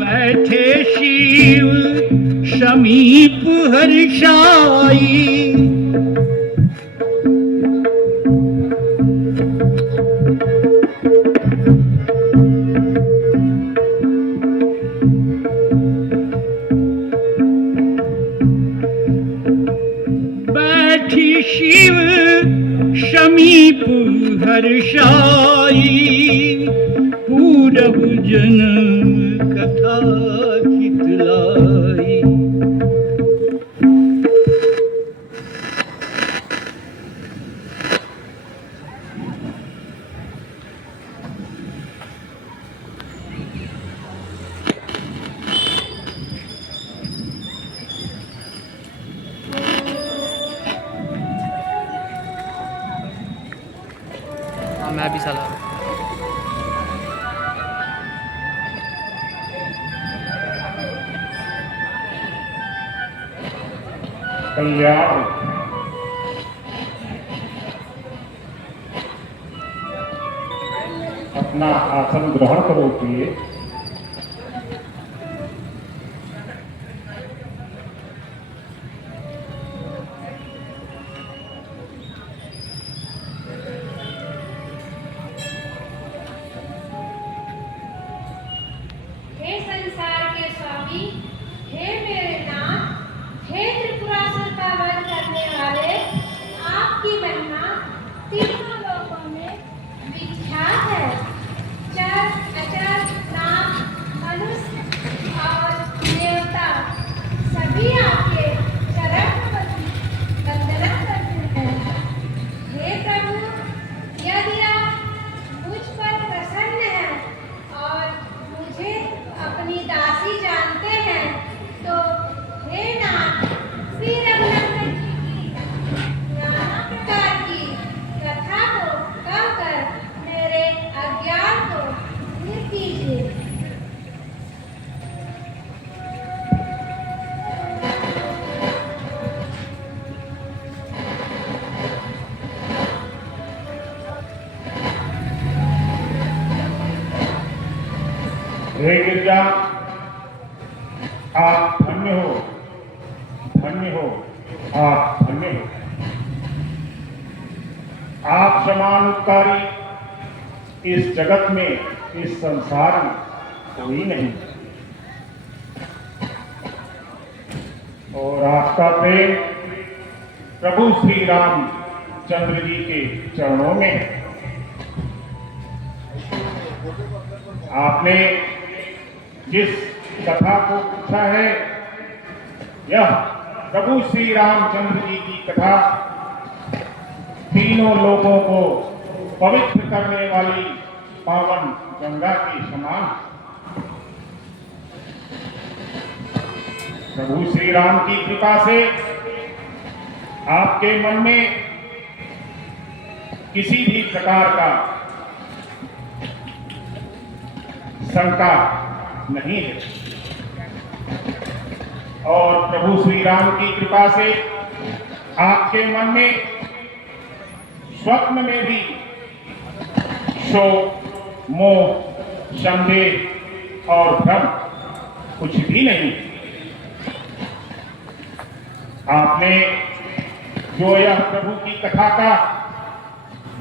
बैठे शिव समीप हर्षाई, बैठी शिव समीप हर्षाई, पूरब जन्म कथा चितलाई। मैं भी सलाह कल्याण। अपना आसन ग्रहण करो प्रिय। हे संसार के स्वामी, हे मेरे नाथ, हे त्रिपुरासुर का वध करने वाले, आपकी महिमा तीनों लोकों में विख्यात है। चर अचर नाग मनुष्य और देवता सभी आपके चरण वंदना करते हैं। हे प्रभु, यदि आप मुझ पर प्रसन्न हैं और मुझे अपनी दासी जानते हैं, तो हे नाथ, श्री रघुनंदन जी की नाना प्रकार की कथा को कहकर मेरे अज्ञान को दूर कीजिए। हे गिरजा, आप धन्य हो, धन्य हो, आप धन्य हो। आप समान उपकारी इस जगत में, इस संसार में कोई नहीं। और आपका प्रेम प्रभु श्री रामचंद्र जी के चरणों में है। आपने जिस कथा को पूछा है, यह प्रभु श्री रामचंद्र जी की कथा तीनों लोगों को पवित्र करने वाली पावन गंगा के समान। प्रभु श्री राम की कृपा से आपके मन में किसी भी प्रकार का शंका नहीं है, और प्रभु श्री राम की कृपा से आपके मन में स्वप्न में भी शोक, मोह, संदेह और भ्रम कुछ भी नहीं। आपने जो यह प्रभु की कथा का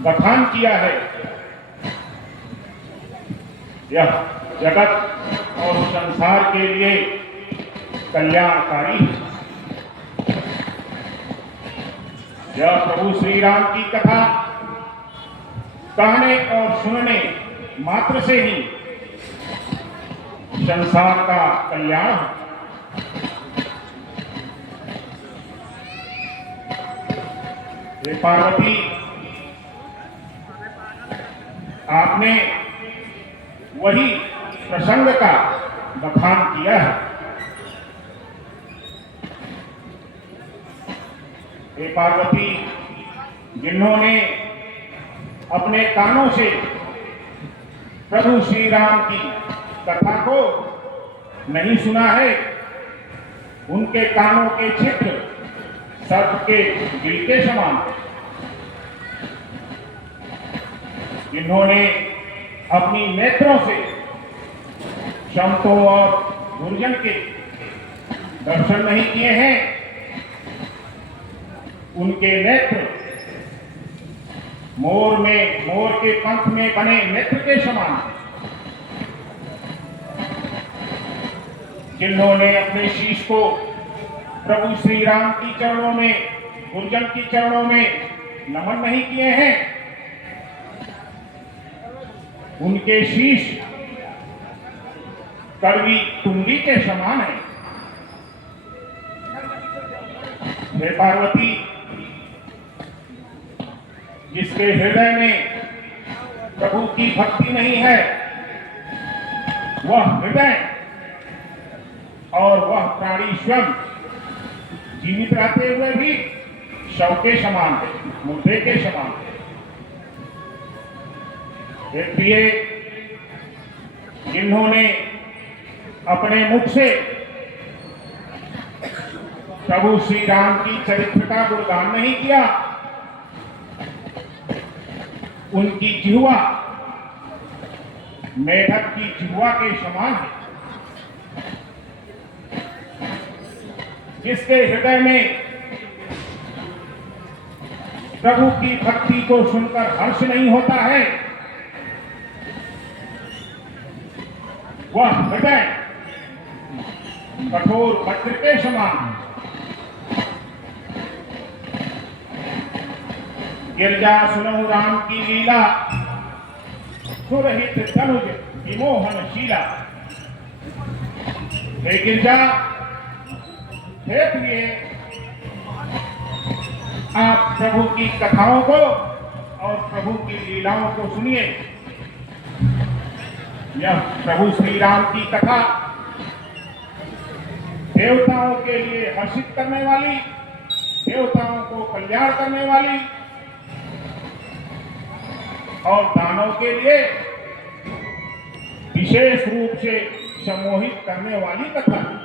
बखान किया है, यह जगत और संसार के लिए कल्याणकारी है। यह प्रभु श्री राम की कथा कहने और सुनने मात्र से ही संसार का कल्याण है। हे पार्वती, आपने वही प्रसंग का बखान किया है। हे पार्वती, जिन्होंने अपने कानों से प्रभु श्री राम की कथा को नहीं सुना है, उनके कानों के छिद्र सर्प के गिल के समान है। जिन्होंने अपनी नेत्रों से शंतों और गुर्जन के दर्शन नहीं किए हैं, उनके नेत्र मोर के पंख में बने नेत्र के समान हैं। जिन्होंने अपने शीश को प्रभु श्री राम की चरणों में, गुर्जन की चरणों में नमन नहीं किए हैं, उनके शीश कड़वी तुंगी के समान है। हे पार्वती, जिसके हृदय में प्रभु की भक्ति नहीं है, वह हृदय और वह प्राणी स्वयं जीवित रहते हुए भी शव के समान है, मुर्दे के समान है। इसलिए जिन्होंने अपने मुख से प्रभु श्री राम की चरित्र का गुणगान नहीं किया, उनकी जिह्वा मेढक की जिह्वा के समान है। जिसके हृदय में प्रभु की भक्ति को सुनकर हर्ष नहीं होता है, वह हृदय कठोर वज्र के समान है। गिरजा सुनो राम की लीला, सुरहित तनुज विमोहनशीला। हे गिरजा, हे प्रिय, आप प्रभु की कथाओं को और प्रभु की लीलाओं को सुनिए। यह प्रभु श्री राम की कथा देवताओं के लिए हर्षित करने वाली, देवताओं को कल्याण करने वाली और दानव के लिए विशेष रूप से सम्मोहित करने वाली कथा है।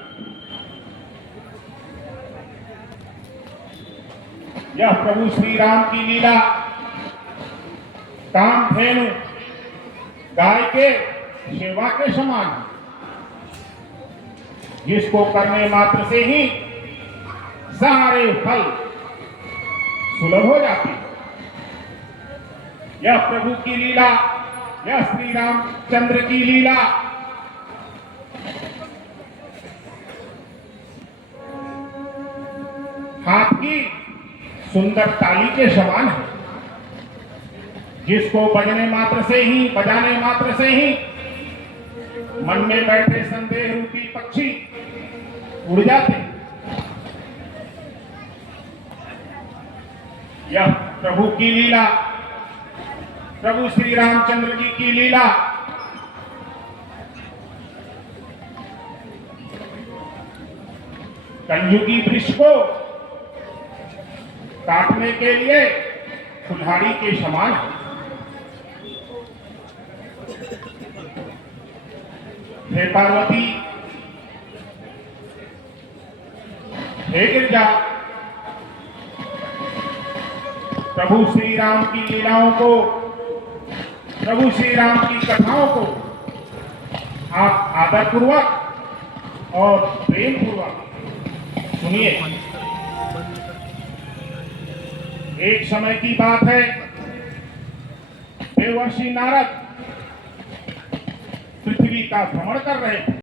यह प्रभु श्री राम की लीला कामधेनु गाय के सेवा के समान है, जिसको करने मात्र से ही सारे फल सुलभ हो जाते हैं। यह प्रभु की लीला, यह श्री रामचंद्र की लीला हाथ की सुंदर ताली के समान है, जिसको बजाने मात्र से ही मन में बैठे संदेह रूपी पक्षी उड़ जाते। यह प्रभु की लीला, प्रभु श्री रामचंद्र जी की लीला कलयुगी वृक्ष को काटने के लिए कुल्हाड़ी के समान है। हे पार्वती, हे गिरजा, प्रभु श्री राम की लीलाओं को, प्रभु श्री राम की कथाओं को आप आदर पूर्वक और प्रेम पूर्वक सुनिए। एक समय की बात है, देवर्षि नारद पृथ्वी का भ्रमण कर रहे थे।